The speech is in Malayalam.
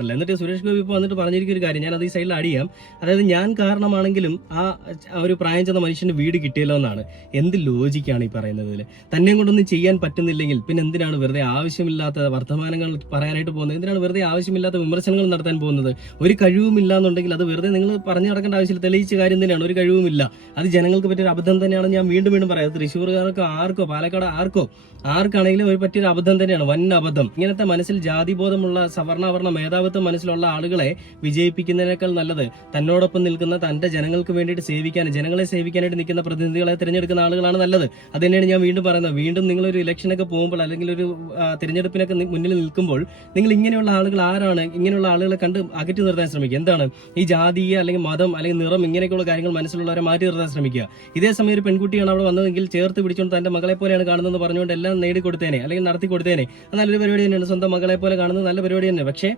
ല്ല. എന്നിട്ട് സുരേഷ് ഗോപി ഇപ്പോൾ വന്നിട്ട് പറഞ്ഞിരിക്കുന്ന ഒരു കാര്യം ഞാൻ അത് ഈ സൈഡിൽ അടിയാം അതായത് ഞാൻ കാരണമാണെങ്കിലും ആ ഒരു പ്രായം ചെന്ന മനുഷ്യന് വീട് കിട്ടിയല്ലോ എന്നാണ്. എന്ത് ലോജിക്കാണ് ഈ പറയുന്നതിൽ തന്നെ കൊണ്ടൊന്നും ചെയ്യാൻ പറ്റുന്നില്ലെങ്കിൽ പിന്നെ എന്തിനാണ് വെറുതെ ആവശ്യമില്ലാത്ത വർത്തമാനങ്ങൾ പറയാനായിട്ട് പോകുന്നത്? എന്തിനാണ് വെറുതെ ആവശ്യമില്ലാത്ത വിമർശനങ്ങൾ നടത്താൻ പോകുന്നത്? ഒരു കഴിവുമില്ല എന്നുണ്ടെങ്കിൽ അത് വെറുതെ നിങ്ങൾ പറഞ്ഞു നടക്കേണ്ട ആവശ്യമില്ല. തെളിയിച്ച കാര്യം തന്നെയാണ്. ഒരു കഴിവുമില്ല. അത് ജനങ്ങൾക്ക് പറ്റിയൊരു അബദ്ധം തന്നെയാണ് ഞാൻ വീണ്ടും വീണ്ടും പറയാം. തൃശ്ശൂർകാർക്കോ ആർക്കോ പാലക്കാട് ആർക്കോ ആർക്കാണെങ്കിലും ഒരു പറ്റിയൊരു അബദ്ധം തന്നെയാണ്. വൻ അബദ്ധം. ഇങ്ങനത്തെ മനസ്സിൽ ജാതിബോധമുള്ള സവർണാവർണ മേധാവിത്വം മനസ്സിലുള്ള ആളുകളെ വിജയിപ്പിക്കുന്നതിനേക്കാൾ നല്ലത് തന്നോടൊപ്പം നിൽക്കുന്ന തന്റെ ജനങ്ങൾക്ക് വേണ്ടിയിട്ട് സേവിക്കാൻ ജനങ്ങളെ സേവിക്കാനായിട്ട് നിൽക്കുന്ന പ്രതിനിധികളെ തിരഞ്ഞെടുക്കുന്ന ആളുകളാണ് നല്ലത്. അത് തന്നെയാണ് ഞാൻ വീണ്ടും പറയുന്നത്. വീണ്ടും നിങ്ങൾ ഒരു ഇലക്ഷനൊക്കെ പോകുമ്പോൾ അല്ലെങ്കിൽ ഒരു തിരഞ്ഞെടുപ്പിനൊക്കെ മുന്നിൽ നിൽക്കുമ്പോൾ നിങ്ങൾ ഇങ്ങനെയുള്ള ആളുകൾ ആരാണ്? ഇങ്ങനെയുള്ള ആളുകളെ കണ്ട് അകറ്റി നിർത്താൻ ശ്രമിക്കുക. എന്താണ്? ഈ ജാതീയ അല്ലെങ്കിൽ മതം അല്ലെങ്കിൽ നിറം ഇങ്ങനെയൊക്കെയുള്ള കാര്യങ്ങൾ മനസ്സിലുള്ളവരെ മാറ്റി നിർത്താൻ ശ്രമിക്കുക. ഇതേ സമയം ഒരു പെൺകുട്ടിയാണ് അവിടെ വന്നതെങ്കിൽ ചേർത്ത് പിടിച്ചുകൊണ്ട് തന്റെ മകളെ പോലെയാണ് കാണുന്നതെന്ന് പറഞ്ഞുകൊണ്ട് എല്ലാം നേടിക്കൊടുത്തേനെ അല്ലെങ്കിൽ നടത്തി കൊടുത്തേനെ അത് നല്ലൊരു പരിപാടി തന്നെയാണ്. സ്വന്തം മകളെ പോലെ കാണുന്നത് നല്ല പരിപാടി തന്നെ. പക്ഷേ